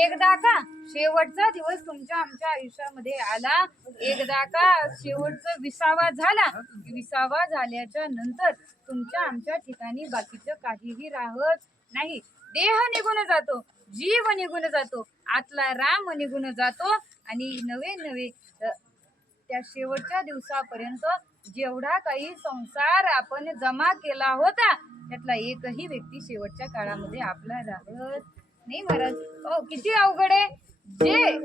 एकदा का शेवटचा दिवस तुमच्या आमच्या आयुष्यामध्ये आला, एकदा का शेवटचा विसावा झाला, विसावा झाल्याच्या नंतर तुमच्या आमच्या ठिकाणी बाकीचं काहीही राहत नाही. देह निघून जातो, जीव निघून जातो, आतला राम निघून जातो आणि नवे नवे त्या शेवटच्या दिवसापर्यंत जेवढा काही संसार आपण जमा केला होता त्यातला एकही व्यक्ती शेवटच्या काळामध्ये आपला राहत नाही महाराज. हो, किती अवघड आहे. जे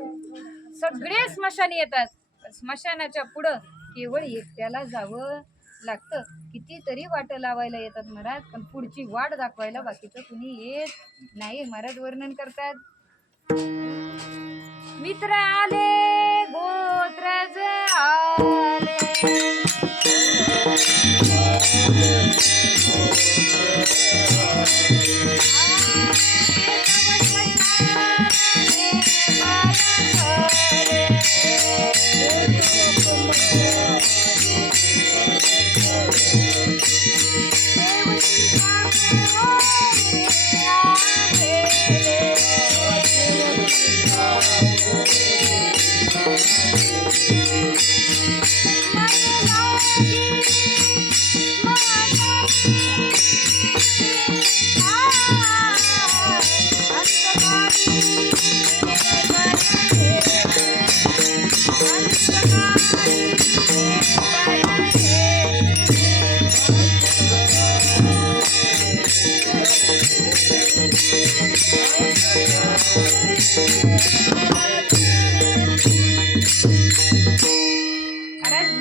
सगळे स्मशानी येतात, स्मशानाच्या पुढं केवळ एकट्याला जावं लागतं. कितीतरी वाट लावायला येतात महाराज, पण पुढची वाट दाखवायला बाकीचं कुणी येत नाही. महाराज वर्णन करतात, मित्र आले गोत्रज आले,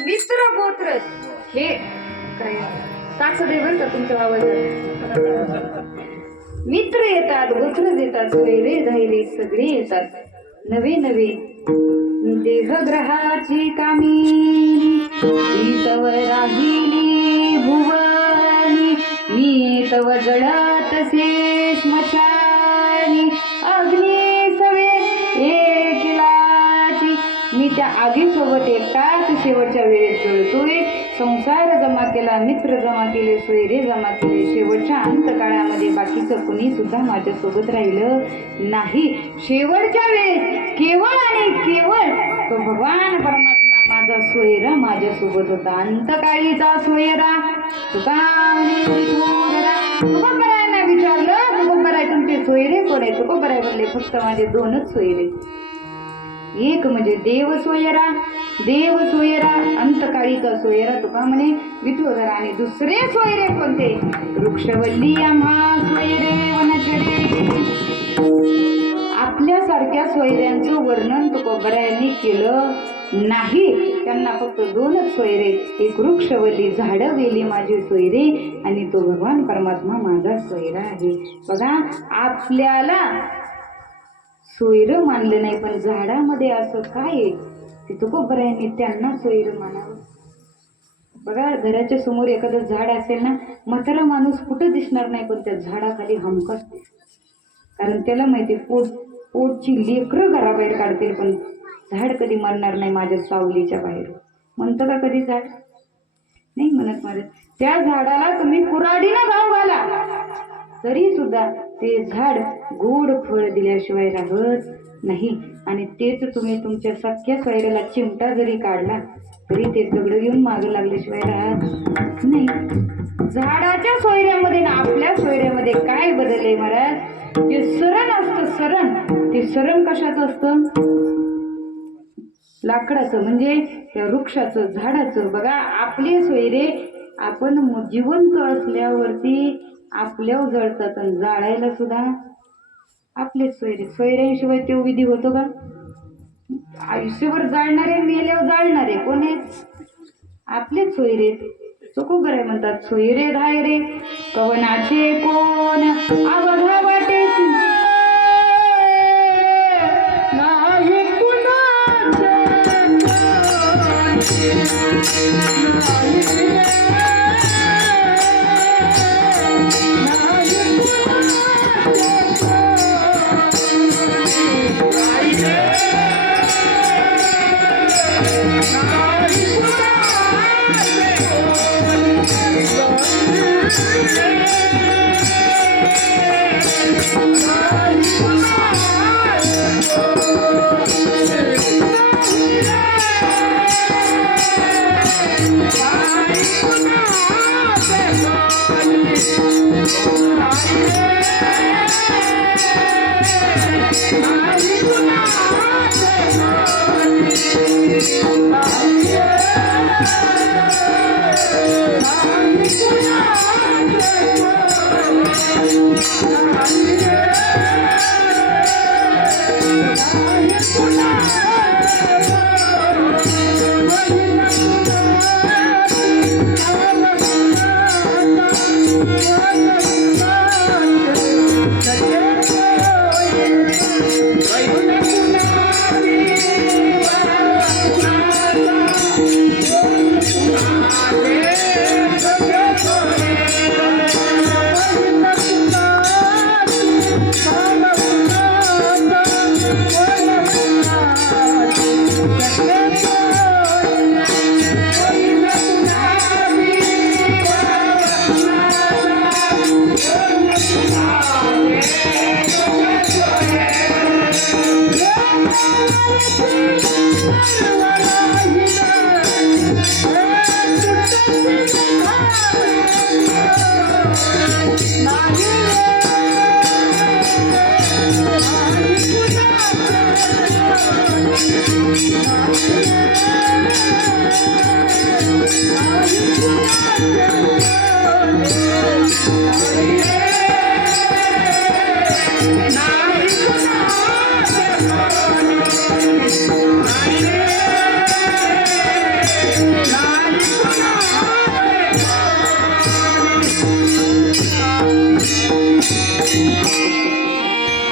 मित्र गोत्र हे काय ताकद आहे बरं का तुमच्या आवाजात. मित्र येतात, गोत्र येतात, सोयरे धायरे सगळे येतात. नवे नवे देहग्रहाची कामिनी तव राहिली भुवनी, मी तव जळत से स्मशानी, अग्नी सवे एकलाची. मी त्या आगीसोबत एकटाच शेवटच्या वेळेत जळतोय. संसार जमा केला, मित्र जमा केले, सोयरे जमा केले, शेवटच्या अंतकाळामध्ये बाकीचं कुणी सुद्धा माझ्यासोबत राहिलं नाही. शेवटच्या वेळेस केवळ आणि केवळ तो भगवान परमात्मा माझा सोयरा माझ्यासोबत होता. अंतकाळीचा सोयरा तुकोबरायांना विचारलं, तुकोबराय तुमचे सोयरे कोण आहे? तुकोबराय म्हणले, फक्त माझे दोनच सोयरे, एक म्हणजे देव सोयरा, देव सोयरा अंतकाळीचा सोयरा तुका म्हणे विठोदरा, आणि दुसरे सोयरे कोणते? वृक्षवल्ली आम्हा सोयरे वनचरे. आपल्यासारख्या सोयऱ्यांचं वर्णन तुकोबरायांनी केलं नाही. त्यांना फक्त दोनच सोयरे, एक वृक्षवल्ली झाडं वेली माझे सोयरे, आणि तो भगवान परमात्मा माझा सोयरा आहे. बघा, आपल्याला सोयरं मानलं नाही, पण झाडामध्ये असं काय आहे ते तुकोबरायांनी त्यांना सोयरं मानावं. बघा, घराच्या समोर एखादं झाड असेल ना, म्हातारा माणूस कुठं दिसणार नाही, पण त्या झाडाखाली हमखास दिसतो. कारण त्याला माहिती पोटची लेकरं घराबाहेर काढतील, पण झाड कधी मरणार नाही माझ्या सावलीच्या बाहेर. म्हणतं का कधी झाड? नाही म्हणत महाराज. त्या झाडाला तुम्ही कुऱ्हाडीनं घाव घाला तरी सुद्धा ते झाड गोड फळ दिल्याशिवाय राहत नाही. आणि तेच तुम्ही तुमच्या सख्या सोयऱ्याला चिमटा जरी काढला तरी ते दगड घेऊन मागं लागल्याशिवाय राहत नाही. झाडाच्या सोयऱ्यामध्ये ना आपल्या सोयऱ्यामध्ये काय बदल आहे महाराज? जे सरण असतं, सरण, ते सरण कशाचं असतं? लाकडाचं, म्हणजे त्या वृक्षाचं, झाडाचं. बघा, आपले सोयरे आपण जिवंत असल्यावरती आपल्यावर जळतात, आणि जाळायला सुद्धा आपलेच सोयरे. सोयऱ्यांशिवाय तो विधी होतो का? आयुष्यभर जाळणारे, मेल्यावर जाळणारे कोण आहेत? आपलेच सोयरे. तुकोबराय म्हणतात, सोयरे धायरे कवनाचे कोण अवघा वाटे नाही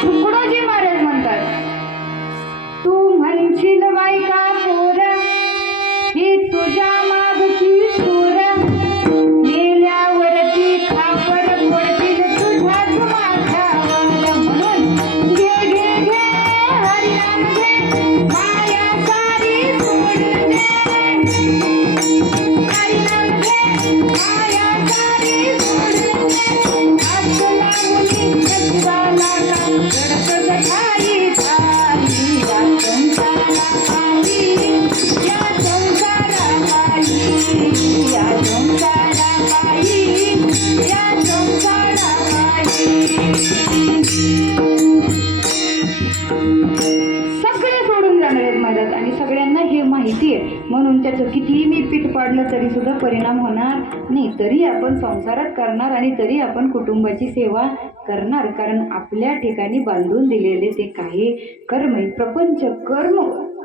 तुकडोजी महाराज म्हणतात, तू म्हणशील बायका पोर ही तुझ्या मागची चोर, मेल्यावरची खापर पडतील तुझ्याच माथ्यावर. म्हणून घे घे घे हरिनाम घे, माया सारी सोडून दे. हरिनाम घे, माया सारी सोडून दे. हात लावून गजराला गडगड खाई झाली, या संसाराखाली, या संसाराखाली, या संसाराखाली, या संसाराखाली. सगळे सोडून जाणार आहेत महाराज आणि सगळ्यांना हे माहिती आहे. म्हणून त्याचं कितीही मी पीठ पाडलं तरी सुद्धा परिणाम होणार नाही. तरी आपण संसारात करणार आणि तरी आपण कुटुंबाची सेवा करणार. कारण आपल्या ठिकाणी बांधून दिलेले ते काही कर्म आहे. प्रपंच कर्म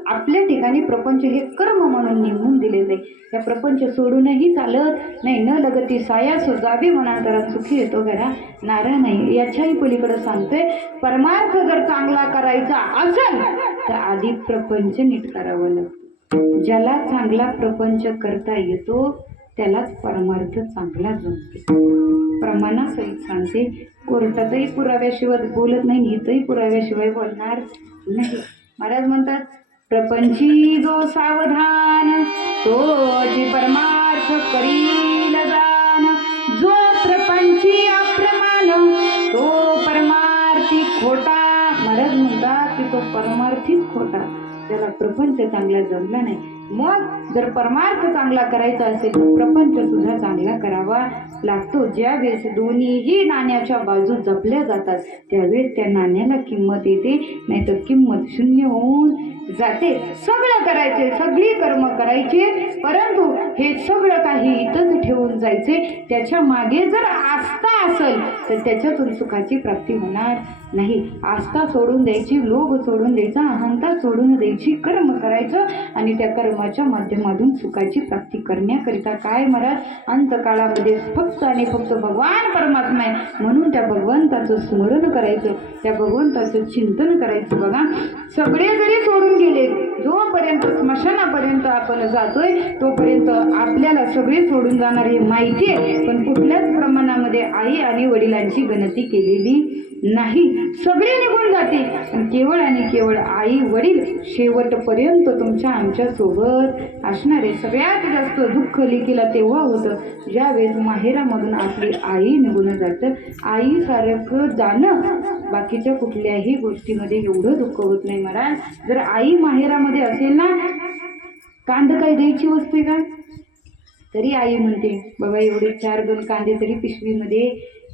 आपल्या ठिकाणी प्रपंच हे कर्म म्हणून नेमून दिलेले आहे. त्या प्रपंच सोडूनही चालत नाही. न लगती साया सुजावी मनांतरात सुखी येतो घरा नारायण नाही. याच्याही पलीकडे सांगतोय, परमार्थ जर चांगला करायचा असेल तर आधी प्रपंच नीट करावं लागतं. ज्याला चांगला प्रपंच करता येतो त्यालाच परमार्थ चांगला जमतो. प्रमाणासहित सांगते, कोर्टातही पुराव्याशिवाय बोलत नाही, इथंही पुराव्याशिवाय बोलणार नाही. महाराज म्हणतात, प्रपंची जो सावधान तोची परमार्थ करील जाण. जो प्रपंची अप्रमाण तो परमार्थी खोटा. महाराज म्हणतात की तो परमार्थीच खोटा, त्याला प्रपंच चांगला जमला नाही. मग जर परमार्थ चांगला करायचा असेल तर प्रपंच सुद्धा चांगला करावा लागतो. ज्यावेळेस दोन्हीही नाण्याच्या बाजू जपल्या जातात त्यावेळेस त्या नाण्याला किंमत येते, नाहीतर किंमत शून्य होऊन जाते. सगळं करायचे, सगळी कर्म करायचे, परंतु हे सगळं काही इथंच ठेवून जायचे. त्याच्या मागे जर आस्था असेल तर त्याच्यातून सुखाची प्राप्ती होणार नाही. आस्था सोडून द्यायची, लोभ सोडून द्यायचा, अहंता सोडून द्यायची, कर्म करायचं आणि त्या कर्माच्या माध्यमातून सुखाची प्राप्ती करण्याकरिता काय महाराज, अंतकाळामध्ये फक्त आणि फक्त भगवान परमात्मा आहे म्हणून त्या भगवंताचं स्मरण करायचं, त्या भगवंताचं चिंतन करायचं. बघा, सगळे जरी सोडून गेले, जोपर्यंत स्मशानापर्यंत आपण जातोय तोपर्यंत आपल्याला सगळे सोडून जाणार हे माहिती आहे. पण कुठल्याच प्रमाणामध्ये आई आणि वडिलांची गणती केलेली नाही. सगळे निघून जाते पण केवळ आणि केवळ आई वडील शेवटपर्यंत तुमच्या आमच्या सोबत असणारे. सगळ्यात जास्त दुःख लेकीला तेव्हा होतं ज्यावेळेस माहेरामधून आपली आई निघून जातं. आईसारखं जाणं बाकीच्या कुठल्याही गोष्टीमध्ये एवढं दुःख होत नाही महाराज. जर आई माहेरामध्ये असेल ना, कांद काय द्यायची वस्तू आहे का, तरी आई म्हणते बाबा एवढे 4 कांदे तरी पिशवीमध्ये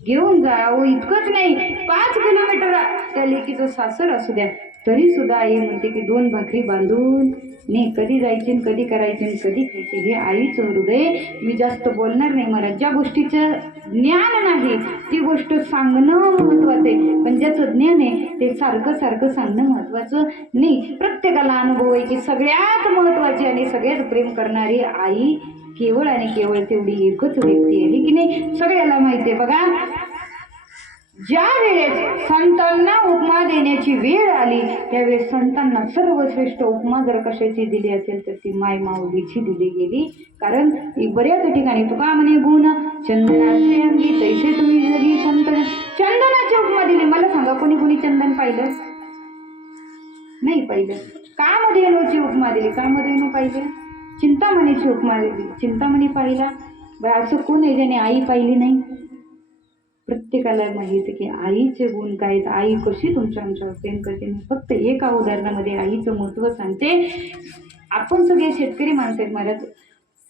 घेऊन जा. अहो इतकंच नाही, 5 किलोमीटर त्या लेकीचं सासर असू द्या तरी सुद्धा आई म्हणते की 2 भाकरी बांधून ने कधी जायचे आणि कधी करायचे आणि कधी खायचे. हे आईचं हृदय. मी जास्त बोलणार नाही. मला ज्या गोष्टीचं ज्ञान नाही ती गोष्ट सांगणं महत्वाचं आहे, पण ज्याचं ज्ञान आहे ते सारखं सारखं सांगणं महत्वाचं नाही. प्रत्येकाला अनुभव आहे की सगळ्यात महत्वाची आणि सगळ्यात प्रेम करणारी आई केवळ आणि केवळ तेवढी एकच व्यक्ती आहे की नाही. सगळ्याला माहिती आहे. बघा, ज्या वेळेस संतांना उपमा देण्याची वेळ आली त्यावेळेस संतांना सर्वश्रेष्ठ उपमा जर कशाची दिली असेल तर ती माय माऊलीची दिली गेली. कारण बऱ्याच ठिकाणी तुका म्हणे गुण चंदनाचे अंगी तैसे तुम्ही जगी संत, चंदनाची उपमा दिली. मला सांगा, कोणी कोणी चंदन पाहिलं? नाही पाहिलं. कामधेनूची उपमा दिली. कामधेनू पाहिजे. चिंतामणीची उपमा दिली. चिंतामणी पाहिला. बरं, असं कोण आहे ज्याने आई पाहिली नाही? प्रत्येकाला माहिती की आईचे गुण काय, आई कशी तुमच्या आमच्यावर प्रेम करते. मी फक्त एका उदाहरणामध्ये आईचं महत्व सांगते. आपण सगळे शेतकरी माणसं आहेत. महाराज,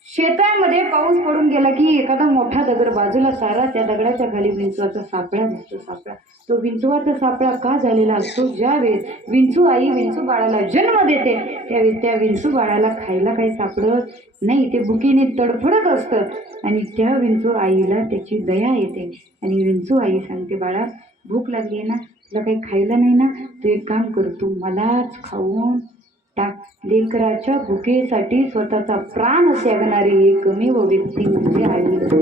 शेतामध्ये पाऊस पडून गेला की एखादा मोठा दगड बाजूला सारा, त्या दगडाच्या खाली विंचवाचा सापळा दिसतो. सापळा, तो विंचवाचा सापळा का झालेला असतो? ज्या वेळेस विंचू आई विंचू बाळाला जन्म देते त्यावेळेस त्या विंचू बाळाला खायला काही सापडत नाही. ते भुकीने तडफडत असतं आणि त्या विंचू आईला त्याची दया येते आणि विंचू आई सांगते, बाळा भूक लागली आहे ना, तुला काही खायला नाही ना, तू एक काम कर, तू मलाच खाऊन टाक. लेकराच्या भुकेसाठी स्वतःचा प्राण त्यागणारी एकमेव व्यक्ती म्हणजे आई असते.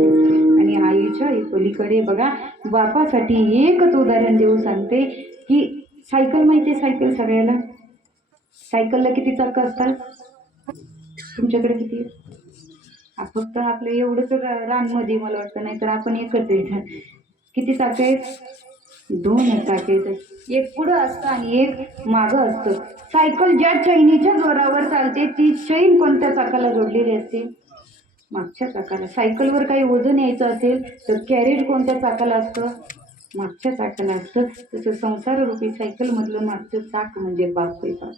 आणि आईच्या पलीकडे बघा, बापासाठी एकच उदाहरण देऊ सांगते की सायकल माहिती आहे? सायकल सगळ्याला, सायकलला किती चाकं असतात? तुमच्याकडे किती? फक्त आपलं एवढं तर रानमध्ये मला वाटतं, नाही तर आपण एकच आहे. किती चाकं आहेत? 2 चाके आहेत. एक पुढं असतं आणि एक मागं असतं. सायकल ज्या चैनीच्या जोरावर चालते ती चैन कोणत्या चाकाला जोडलेली असते? मागच्या चाकाला. सायकलवर काही वजन यायचं असेल तर कॅरेज कोणत्या चाकाला असतं? मागच्या चाकाला असतं. तसं संसार रूपी सायकलमधलं मागचं चाक म्हणजे बाप आहे.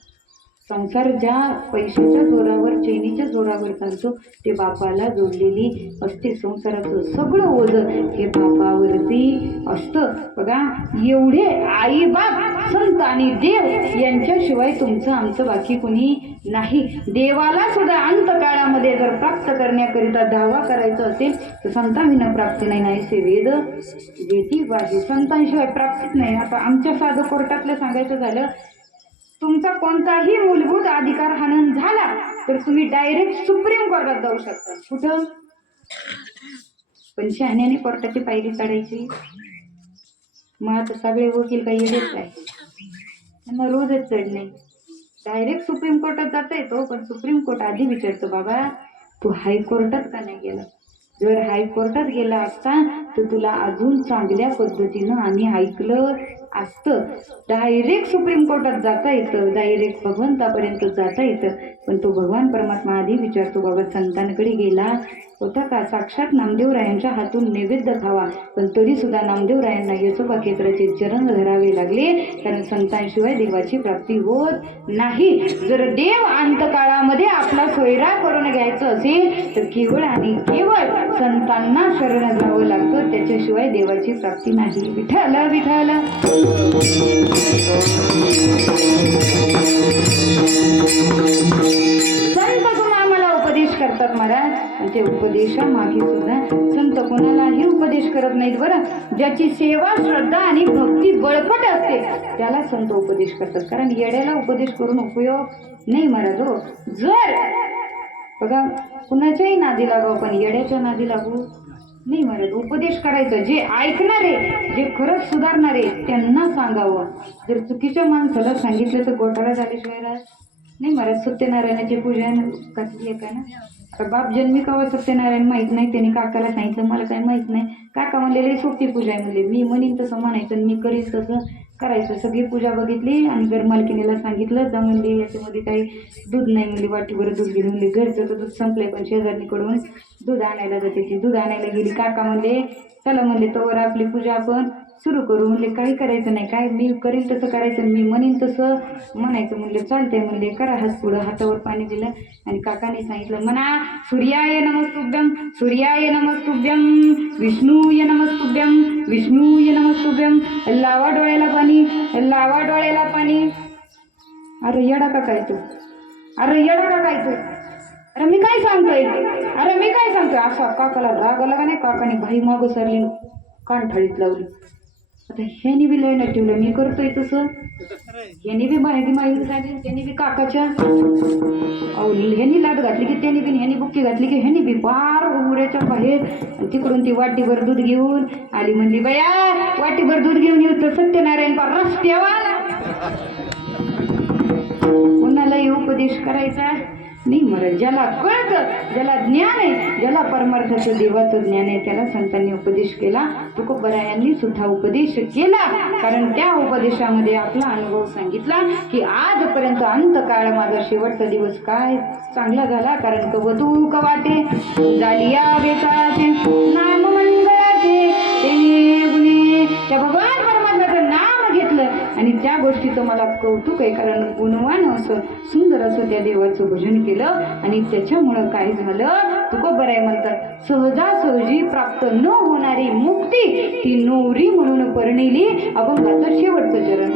संसार ज्या पैशाच्या जोरावर चैनीच्या जोरावर चालतो ते बापाला जोडलेली असते. संसाराचं सगळं ओझं हे बापावरती असतं. बघा, एवढे आई बाप संत आणि देव यांच्याशिवाय तुमचं आमचं बाकी कोणी नाही. देवाला सुद्धा अंतकाळामध्ये जर प्राप्त करण्याकरिता धावा करायचा असेल तर संतांविना प्राप्ती नाही. नाहीसे वेद जेती पाहिजे, संतांशिवाय प्राप्तीच नाही. आता आमच्या साधं कोर्टातलं सांगायचं झालं, तुमचा कोणताही मूलभूत अधिकार हनन झाला तर तुम्ही डायरेक्ट सुप्रीम कोर्टात जाऊ शकता. कुठं? पण शहाण्याने कोर्टाची पायरी चढायची. मग आता सगळे वकील काही येत आहे, त्यांना रोजच चढणे. डायरेक्ट सुप्रीम कोर्टात जाता येतो, पण सुप्रीम कोर्ट आधी विचारतो, बाबा तू हायकोर्टात का नाही गेला? जर हायकोर्टात गेला असता तर तुला अजून चांगल्या पद्धतीनं आम्ही ऐकलं असतं. डायरेक्ट सुप्रीम कोर्टात जाता येतं, डायरेक्ट भगवंतापर्यंत जाता येतं, पण तो भगवान परमात्मा आधी विचारतो, बाबा संतांकडे गेला होता का? साक्षात नामदेवरायांच्या हातून नैवेद्य खावा, पण तरी सुद्धा नामदेवरायांना येसोबा क्षेत्राचे चरण धरावे लागले, कारण संतांशिवाय देवाची प्राप्ती होत नाही. जर देव अंतकाळामध्ये आपला सोयरा करून घ्यायचं असेल तर केवळ आणि केवळ संतांना शरण जावं लागतं, त्याच्याशिवाय देवाची प्राप्ती नाही. विठ्ठल विठ्ठल. संत कोण आम्हाला उपदेश करतात महाराज, ते उपदेशामागे सुद्धा संत कोणालाही उपदेश करत नाहीत बरं. ज्याची सेवा श्रद्धा आणि भक्ती बळकट असते त्याला संत उपदेश करतात. कारण येड्याला उपदेश करून उपयोग नाही महाराज हो. जर बघा, कुणाच्याही नादी लागू पण येड्याच्या नादी लागू नाही महाराज. उपदेश करायचं, जे ऐकणारे जे खरंच सुधारणारे त्यांना सांगावं. जर चुकीच्या माणसाला सांगितलं तर घोटाळा झाल्याशिवाय नाही महाराज. सत्यनारायणाचे पूजन कसली आहे का ना, आता बाप जन्मी कावा सत्यनारायण माहीत नाही, त्यांनी काकाला सांगितलं मला काय माहीत नाही. काका म्हणलेले सोपी पूजा आहे म्हणले, मी म्हणीन तसं म्हणायचं, मी करीन तसं करायचं. सगळी पूजा बघितली आणि घर मालकीनेला सांगितलं, जा म्हणले याच्यामध्ये काही दूध नाही म्हणले, वाटीवर दूध घेऊन म्हणले, घरचं तर दूध संपलंय पण शेजारणीकडून दूध आणायला जाते. ती दूध आणायला गेली. काका म्हणले चला म्हणले तोवर आपली पूजा आपण सुरू करू म्हणले. काही करायचं नाही, काय मी करेल तसं करायचं, मी म्हणेन तसं म्हणायचं. म्हणले चालतंय. म्हणले करा हात पुढं. हातावर पाणी दिलं आणि काकाने सांगितलं, म्हणा सूर्याय नमस्तुभ्यं, सूर्याय नमस्तुभ्यं, विष्णूय नमस्तुभ्यं, विष्णूय नमस्तुभ्यं. लावा डोळ्याला पाणी, लावा डोळ्याला पाणी. अरे येडा का काय तू, अरे येडा का काय तू, अरे मी काय सांगतोय, अरे मी काय सांगतोय. असा काकाला राग आला का नाही. काकाने भाई मागं सरली, कानठाळीत लावली. आता ह्यानी बी लय नाही ठेवलं, मी करतोय तसं. ह्यानी बी माहिती सांगितली, त्यांनी बी काकाच्या ह्यानी लाट घातली की त्यांनी बी, ह्यानी बुक्की घातली की ह्यानी बी बार उड्याच्या बाहेर. तिकडून ती वाटीभर दूध घेऊन आली. म्हणली बया वाटीभर दूध घेऊन येऊ तर सत्यनारायण पार रस्त्यावर. कोणालाही उपदेश करायचा नाही. मरत ज्याला कळतं, ज्याला ज्ञान आहे, ज्याला परमार्थाचं देवाचं ज्ञान आहे, त्याला संतांनी उपदेश केला. तुकोबरायांनी सुद्धा उपदेश केला. कारण त्या उपदेशामध्ये आपला अनुभव सांगितला की आजपर्यंत अंतकाळ माझा शेवटचा दिवस काय चांगला झाला. कारण कवतूक वाटे झालिया बेताचे नाम मंगळाचे ते गुणे. त्या भगवान परमात्म्याचं नाम घेतलं आणि त्या गोष्टीचं मला कौतुक आहे. कारण गुणवान असं सुंदर असं त्या देवाचं भजन केलं आणि त्याच्यामुळं काय झालं. तुकोबराय म्हणतात, सहजासहजी प्राप्त न होणारी मुक्ती ती नवरी म्हणून परिणिली अभंगाचं शेवटचं चरण.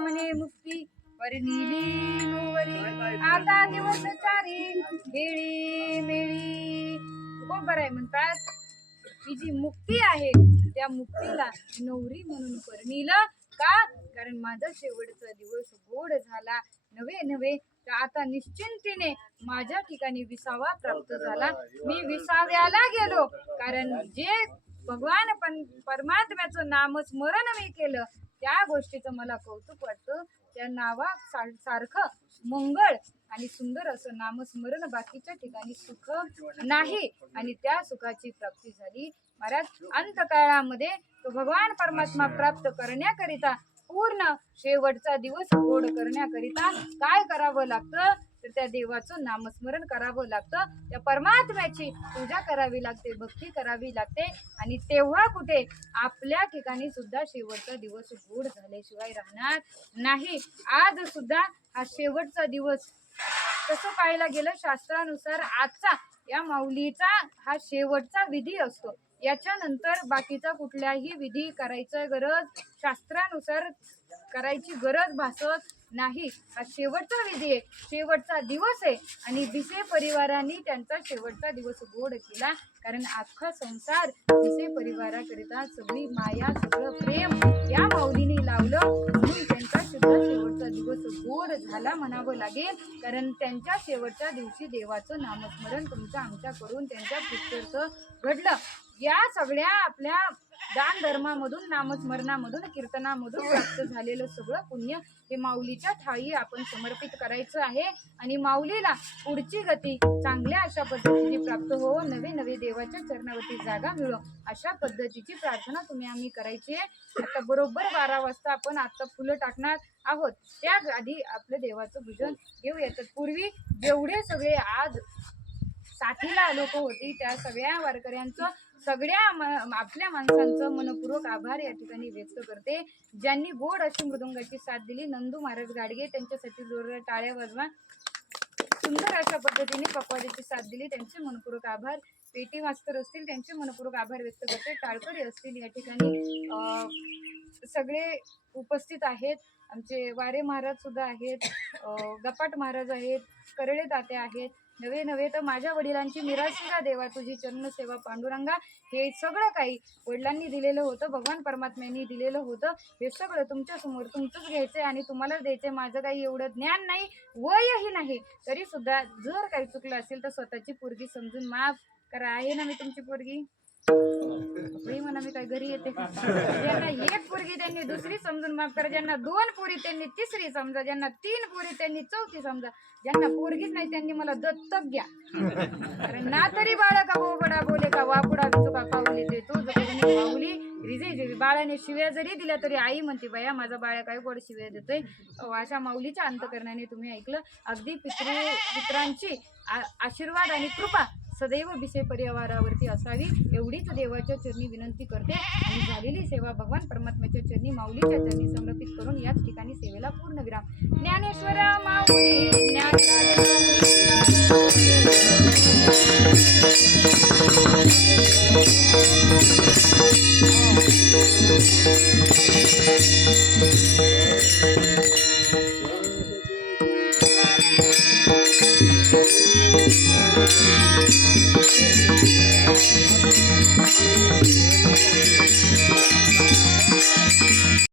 म्हणे मुक्ती वर्णिली मोवरी आता दिवस चारी खेळी मेळी. बरोबर आहे म्हणतात ही जी मुक्ती आहे त्या मुक्तीला नवरी म्हणून वर्णिलं का, कारण माझा शेवटचा दिवस गोड झाला. नवे नवे आता निश्चिंतीने माझ्या ठिकाणी विसावा प्राप्त झाला. मी विसाव्याला गेलो कारण जे भगवान परमात्म्याचं नामस्मरण मी केलं त्या गोष्टीचं मला कौतुक वाटतं. त्या नावा सारखं मंगळ आणि सुंदर असं नामस्मरण बाकीच्या ठिकाणी सुख नाही आणि त्या सुखाची प्राप्ती झाली. महाराज अंतकाळामध्ये तो भगवान परमात्मा प्राप्त करण्याकरिता पूर्ण शेवटचा दिवस गोड करण्याकरिता काय करावं लागतं तर त्या देवाचं नामस्मरण करावं लागतं. त्या परमात्म्याची पूजा करावी लागते, भक्ती करावी लागते आणि तेव्हा कुठे आपल्या ठिकाणी सुद्धा शेवटचा दिवस गोड झाल्याशिवाय राहणार नाही. आज सुद्धा हा शेवटचा दिवस तसं पाहायला गेलं शास्त्रानुसार आजचा या माऊलीचा हा शेवटचा विधी असतो. याच्यानंतर बाकीचा कुठल्याही विधी करायचा गरज शास्त्रानुसार करायची गरज भासत नाही. हा शेवटचा विधी आहे, शेवटचा दिवस आहे आणि भिसे परिवारांनी त्यांचा शेवटचा दिवस गोड केला. कारण अख्खा संसार भिसे परिवाराकरिता सगळी माया सगळं प्रेम या माऊलीने लावलं म्हणून त्यांचा सुद्धा शेवटचा दिवस गोड झाला म्हणावं लागेल. कारण त्यांच्या शेवटच्या दिवशी देवाचं नामस्मरण तुमच्या आमच्याकडून त्यांच्या प्रित्यर्थ घडलं. या सगळ्या आपल्या दान धर्मामधून नामस्मरणामधून कीर्तनामधून प्राप्त झालेलं सगळं पुण्य हे माऊलीच्या ठाई आपण समर्पित करायचं आहे आणि माऊलीला पुढची गती चांगल्या अशा पद्धतीने प्राप्त हो, नवे नवे देवाच्या चरणावरती जागा मिळो अशा पद्धतीची प्रार्थना तुम्ही आम्ही करायची आहे. आता बरोबर 12 वाजता आपण आता फुलं टाकणार आहोत. त्या आधी आपलं देवाचं भजन घेऊया. पूर्वी जेवढे सगळे आज साथीला लोक होती त्या सगळ्या वारकऱ्यांचं सगळ्या आपल्या माणसांचं मनपूर्वक आभार या ठिकाणी व्यक्त करते. ज्यांनी गोड अशी मृदुंगाची साथ दिली नंदू महाराज गाडगे त्यांच्यासाठी जोरदार टाळ्या वाजवा. सुंदर अशा पद्धतीने पकवाद्याची साथ दिली त्यांचे मनपूर्वक आभार. पेटी मास्तर असतील त्यांचे मनपूर्वक आभार व्यक्त करते. टाळकरी असतील या ठिकाणी सगळे उपस्थित आहेत. आमचे वारे महाराज सुद्धा आहेत, गपाट महाराज आहेत, करळे तात्या आहेत. नवे नवे तर माझ्या वडिलांची मिरासीला देवा तुझी चरणसेवा पांडुरंगा हे सगळं काही वडिलांनी दिलेलं होतं, भगवान परमात्म्यांनी दिलेलं होतं. हे सगळं तुमच्या समोर तुमचंच घ्यायचंय आणि तुम्हालाच द्यायचंय. माझं काही एवढं ज्ञान नाही वयही नाही तरी सुद्धा जर काही चुकलं असेल तर स्वतःची पोरगी समजून माफ करा. आहे ना मी तुमची पोरगी म्हणा मी काय घरी येते. ज्यांना एक पोरगी त्यांनी दुसरी समजून माफ करा, ज्यांना 2 पोरी त्यांनी तिसरी समजा, ज्यांना 3 पोरी त्यांनी चौथी समजा, ज्यांना पोरगीच नाही त्यांनी मला दत्तक घ्या. कारण ना तरी बाळा का बोबडा बोले का वापुडा चुका पाऊले ते तो जगणी माऊली विजय बाळाने शिव्या जरी दिल्या तरी आई म्हणते बाया माझा बाळा काय गोड शिव्या देतोय. अशा माऊलीच्या अंतकरणाने तुम्ही ऐकलं. अगदी पित्रांची आशीर्वाद आणि कृपा सदैव विषय परिवारावरती असावी एवढीच देवाच्या चरणी विनंती करते आणि झालेली सेवा भगवान परमात्म्याच्या चरणी माऊलीच्या चरणी समर्पित करून याच ठिकाणी सेवेला पूर्ण विराम. ज्ञानेश्वर माऊली ज्ञानराज